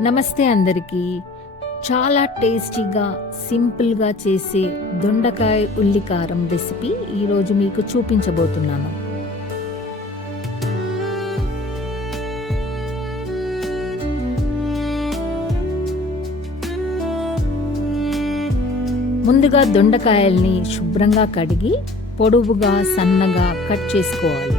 నమస్తే అందరికీ. చాలా టేస్టీగా సింపుల్గా చేసే దొండకాయ ఉల్లికారం రెసిపీ ఈరోజు మీకు చూపించబోతున్నాను. ముందుగా దొండకాయల్ని శుభ్రంగా కడిగి పొడవుగా సన్నగా కట్ చేసుకోవాలి.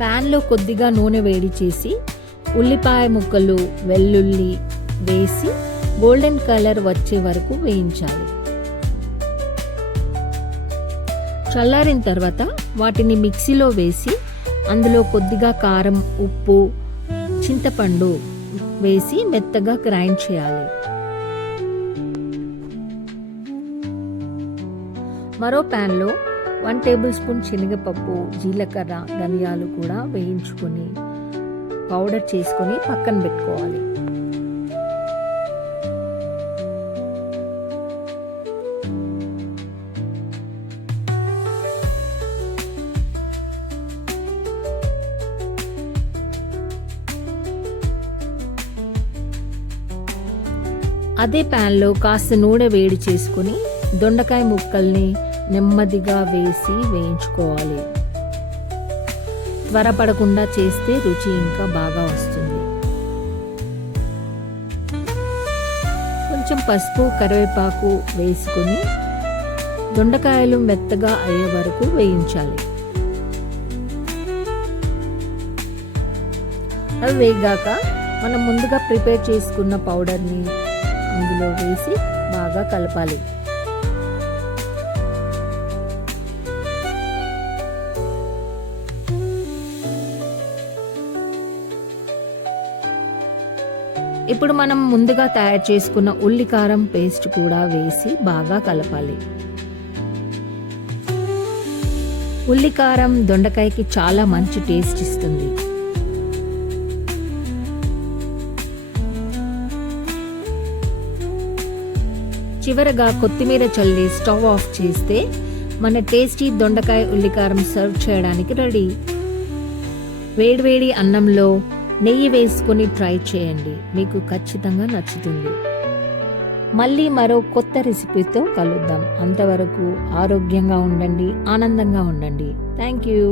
ప్యాన్లో కొద్దిగా నూనె వేడి చేసి ఉల్లిపాయ ముక్కలు, వెల్లుల్లి వేసి గోల్డెన్ కలర్ వచ్చే వరకు వేయించాలి. చల్లారిన తర్వాత వాటిని మిక్సీలో వేసి అందులో కొద్దిగా కారం, ఉప్పు, చింతపండు వేసి మెత్తగా గ్రైండ్ చేయాలి. మరో ప్యాన్లో 1 టేబుల్ స్పూన్ శనగపప్పు, జీలకర్ర, ధనియాలు కూడా వేయించుకొని పౌడర్ చేసుకొని పక్కన పెట్టుకోవాలి. అదే ప్యాన్లో కాస్త నూనె వేడి చేసుకొని దొండకాయ ముక్కల్ని నెమ్మదిగా వేసి వేయించుకోవాలి. త్వరపడకుండా చేస్తే రుచి ఇంకా బాగా వస్తుంది. కొంచెం పసుపు, కరివేపాకు వేసుకొని దొండకాయలు మెత్తగా అయ్యే వరకు వేయించాలి. అవి వేగాక మనం ముందుగా ప్రిపేర్ చేసుకున్న పౌడర్ని అందులో వేసి బాగా కలపాలి. ఇప్పుడు మనం ముందుగా తయారు చేసుకున్న ఉల్లికారం పేస్ట్ కూడా వేసి బాగా కలపాలి. ఉల్లికారం దొండకాయకి చాలా మంచి టేస్ట్ ఇస్తుంది. చివరగా కొత్తిమీర చల్లి స్టవ్ ఆఫ్ చేస్తే మన టేస్టీ దొండకాయ ఉల్లికారం సర్వ్ చేయడానికి రెడీ. వేడివేడి అన్నంలో నెయ్యి వేసుకొని ట్రై చేయండి, మీకు ఖచ్చితంగా నచ్చుతుంది. మళ్ళీ మరో కొత్త రెసిపీతో కలుద్దాం. అంతవరకు ఆరోగ్యంగా ఉండండి, ఆనందంగా ఉండండి. Thank you.